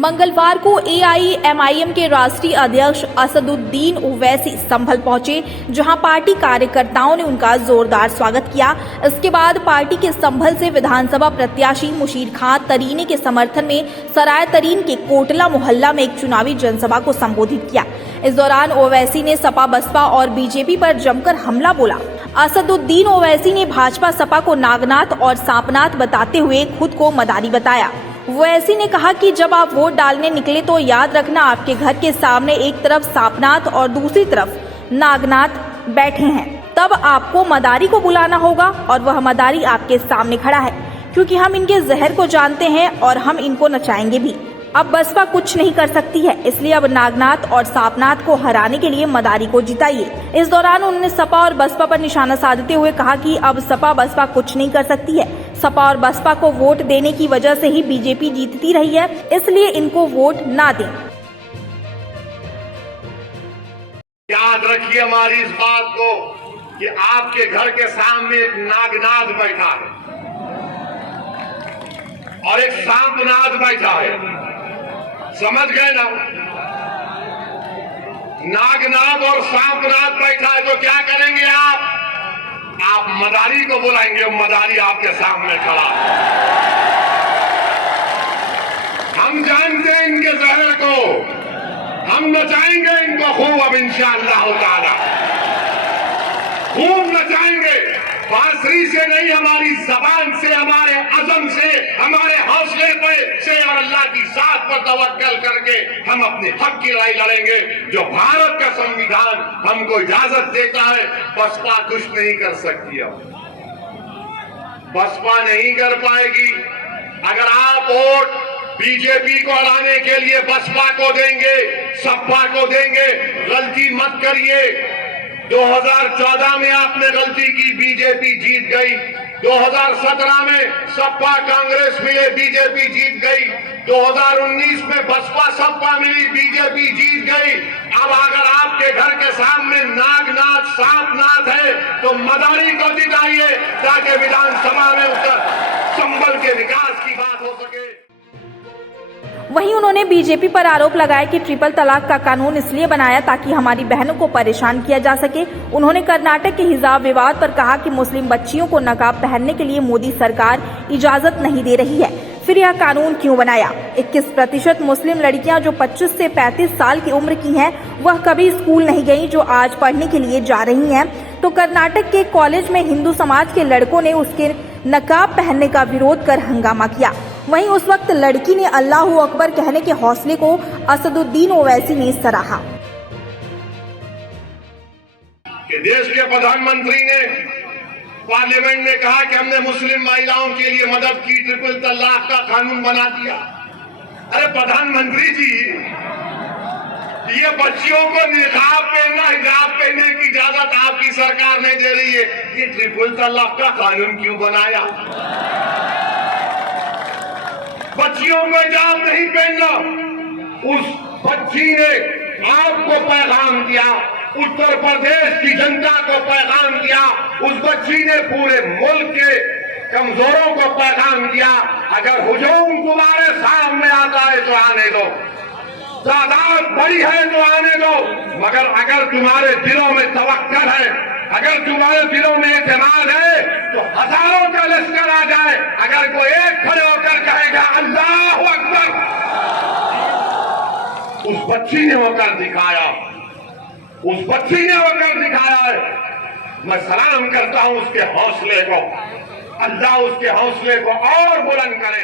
मंगलवार को एआईएमआईएम के राष्ट्रीय अध्यक्ष असदुद्दीन ओवैसी संभल पहुंचे, जहां पार्टी कार्यकर्ताओं ने उनका जोरदार स्वागत किया। इसके बाद पार्टी के संभल से विधानसभा प्रत्याशी मुशीर खान तरीने के समर्थन में सराय तरीन के कोटला मोहल्ला में एक चुनावी जनसभा को संबोधित किया। इस दौरान ओवैसी ने सपा बसपा और बीजेपी पर जमकर हमला बोला। असदुद्दीन ओवैसी ने भाजपा सपा को नागनाथ और सांपनाथ बताते हुए खुद को मदारी बताया। ओवैसी ने कहा कि जब आप वोट डालने निकले तो याद रखना, आपके घर के सामने एक तरफ सांपनाथ और दूसरी तरफ नागनाथ बैठे हैं। तब आपको मदारी को बुलाना होगा और वह मदारी आपके सामने खड़ा है, क्योंकि हम इनके जहर को जानते हैं और हम इनको नचाएंगे भी। अब बसपा कुछ नहीं कर सकती है, इसलिए अब नागनाथ और सांपनाथ को हराने के लिए मदारी को जिताइए। इस दौरान उन्होंने सपा और बसपा पर निशाना साधते हुए कहा कि अब सपा बसपा कुछ नहीं कर सकती है। सपा और बसपा को वोट देने की वजह से ही बीजेपी जीतती रही है, इसलिए इनको वोट ना दें। याद रखिए हमारी इस बात को कि आपके घर के सामने एक नागनाथ बैठा है और एक सांपनाथ बैठा है। समझ गए ना? नागनाथ और सांपनाथ बैठा है तो क्या करेंगे आप मदारी को बुलाएंगे, मदारी आपके सामने खड़ा है। हम जानते हैं इनके जहर को, हम नचाएंगे इनको खूब। अब इंशाअल्लाह ताला खूब नचाएंगे, बांसुरी से नहीं, हमारी जबान से, हमारे अज़म से, हमारे हौसले पे से और अल्लाह की साथ पर तवक्कल करके हम अपने हक की लड़ाई लड़ेंगे, जो भारत का संविधान हमको इजाजत देता है। बसपा कुछ नहीं कर सकती, अब बसपा नहीं कर पाएगी। अगर आप वोट बीजेपी को हराने के लिए बसपा को देंगे, सपा को देंगे, गलती मत करिए। 2014 में आपने गलती की, बीजेपी जीत गई। 2017 में सपा कांग्रेस मिले, बीजेपी जीत गई। 2019 में बसपा सपा मिली, बीजेपी जीत गई। अब अगर आपके घर के सामने नागनाथ सांपनाथ है तो मदारी को जिताइए, ताकि विधानसभा में उसका संभल के विकास की बात हो सके। वहीं उन्होंने बीजेपी पर आरोप लगाया कि ट्रिपल तलाक का कानून इसलिए बनाया ताकि हमारी बहनों को परेशान किया जा सके। उन्होंने कर्नाटक के हिजाब विवाद पर कहा कि मुस्लिम बच्चियों को नकाब पहनने के लिए मोदी सरकार इजाजत नहीं दे रही है, फिर यह कानून क्यों बनाया। 21% मुस्लिम लड़कियां जो 25 से 35 साल की उम्र की हैं, वह कभी स्कूल नहीं गयी, जो आज पढ़ने के लिए जा रही हैं। तो कर्नाटक के कॉलेज में हिंदू समाज के लड़कों ने उसके नकाब पहनने का विरोध कर हंगामा किया। वहीं उस वक्त लड़की ने अल्लाहू अकबर कहने के हौसले को असदुद्दीन ओवैसी ने सराहा। कि देश के प्रधानमंत्री ने पार्लियामेंट में कहा कि हमने मुस्लिम महिलाओं के लिए मदद की, ट्रिपल तलाक का कानून बना दिया। अरे प्रधानमंत्री जी, ये बच्चियों को निकाब पहनना, हिजाब पहनने की इजाजत आपकी सरकार नहीं दे रही है, ये ट्रिपल तलाक का कानून क्यों बनाया? बच्चियों को हिजाब नहीं पहनना। उस बच्ची ने आपको पैगाम दिया, उत्तर प्रदेश की जनता को पैगाम दिया, उस बच्ची ने पूरे मुल्क के कमजोरों को पैगाम दिया। अगर हुजूम तुम्हारे सामने आता है तो आने दो, तादाद बड़ी है तो आने दो, मगर अगर तुम्हारे दिलों में तवक्कल है, अगर तुम्हारे दिलों में एतमाद है तो हजारों का लश्कर आ जाए। अगर कोई एक खड़े होकर कहेगा अल्लाहू अकबर, उस बच्ची ने होकर दिखाया, उस बच्ची ने होकर दिखाया है। मैं सलाम करता हूं उसके हौसले को, अल्लाह उसके हौसले को और बुलंद करे।